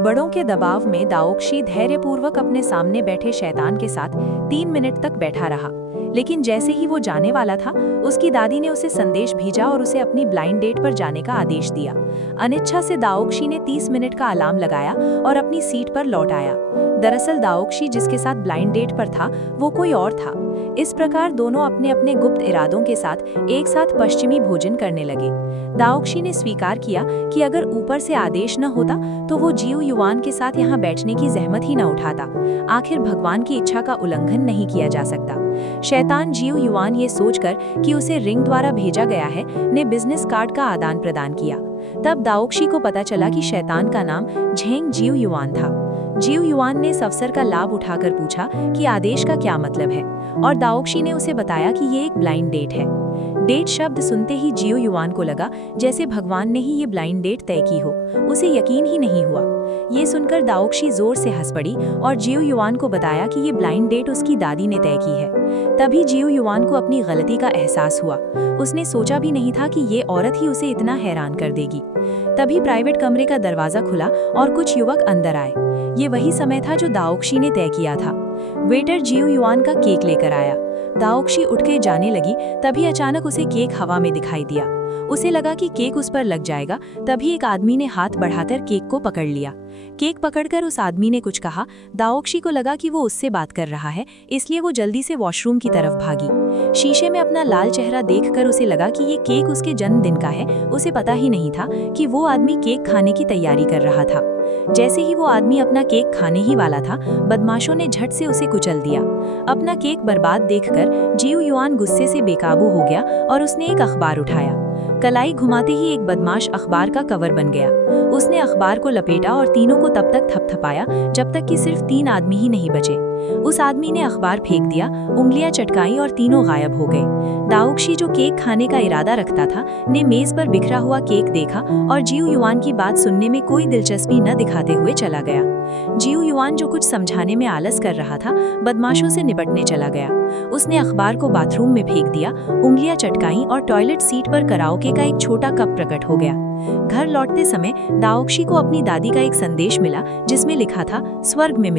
बड़ों के दबाव में दाओक्शी धैर्यपूर्वक अपने सामने बैठे शैतान के साथ 3 मिनट तक बैठा रहा। लेकिन जैसे ही वो जाने वाला था, उसकी दादी ने उसे संदेश भेजा और उसे अपनी ब्लाइंड डेट पर जाने का आदेश दिया। अनिच्छा से दाओक्शी ने 30 मिनट का अलार्म लगाया और अपनी सीट पर लौट आया। दरअसल दाओक्शी जिसके साथ ब्लाइंड डेट पर था, वो कोई और था। इस प्रकार दोनों अपने अपने गुप्त इरादों के साथ एक साथ पश्चिमी भोजन करने लगे। दाओक्शी ने स्वीकार किया कि अगर ऊपर से आदेश न होता तो वो जियो युआन के साथ यहाँ बैठने की जहमत ही न उठाता। आखिर भगवान की इच्छा का उल्लंघन नहीं किया जा सकता। शैतान जियो युआन ये सोचकर कि उसे रिंग द्वारा भेजा गया है, ने बिजनेस कार्ड का आदान प्रदान किया। तब दाओक्शी को पता चला कि शैतान का नाम झेंग जियो युआन था। जियो युआन ने इस अवसर का लाभ उठाकर पूछा कि आदेश का क्या मतलब है, और दाओक्शी ने उसे बताया कि ये एक ब्लाइंड डेट है। डेट शब्द सुनते ही जियो युआन को लगा जैसे भगवान ने ही ये ब्लाइंड डेट तय की हो। उसे यकीन ही नहीं हुआ। ये सुनकर दाओक्शी जोर से हंस पड़ी और जियो युआन को बताया कि ये ब्लाइंड डेट उसकी दादी ने तय की है। तभी जियो युआन को अपनी गलती का एहसास हुआ। उसने सोचा भी नहीं था कि ये औरत ही उसे इतना हैरान कर देगी। तभी प्राइवेट कमरे का दरवाजा खुला और कुछ युवक अंदर आए। ये वही समय था जो दाओक्शी ने तय किया था। वेटर जियो युआन का केक लेकर आया। दाओक्शी उठ के जाने लगी, तभी अचानक उसे केक हवा में दिखाई दिया। उसे लगा कि केक उस पर लग जाएगा। तभी एक आदमी ने हाथ बढ़ाकर केक को पकड़ लिया। केक पकड़कर उस आदमी ने कुछ कहा। दाओक्शी को लगा कि वो उससे बात कर रहा है, इसलिए वो जल्दी से वॉशरूम की तरफ भागी। शीशे में अपना लाल चेहरा देखकर उसे लगा कि ये केक उसके जन्मदिन का है। उसे पता ही नहीं था कि वो आदमी केक खाने की तैयारी कर रहा था। जैसे ही वो आदमी अपना केक खाने ही वाला था, बदमाशों ने झट से उसे कुचल दिया। अपना केक बर्बाद देखकर जियो युआन गुस्से से बेकाबू हो गया और उसने एक अखबार उठाया। कलाई घुमाते ही एक बदमाश अखबार का कवर बन गया। उसने अखबार को लपेटा और तीनों को तब तक थपथपाया जब तक कि सिर्फ 3 आदमी ही नहीं बचे। उस आदमी ने अखबार फेंक दिया, उंगलियां चटकाई और तीनों गायब हो गए। दाओक्शी जो केक खाने का इरादा रखता था, ने मेज पर बिखरा हुआ केक देखा और जियो युआन की बात सुनने में कोई दिलचस्पी न दिखाते हुए चला गया। जियो युआन जो कुछ समझाने में आलस कर रहा था, बदमाशों से निपटने चला गया। उसने अखबार को बाथरूम में फेंक दिया, उंगलियां चटकाई और टॉयलेट सीट पर कराओके का एक छोटा कप प्रकट हो गया। घर लौटते समय दाओक्शी को अपनी दादी का एक संदेश मिला जिसमें लिखा था, स्वर्ग में मिलते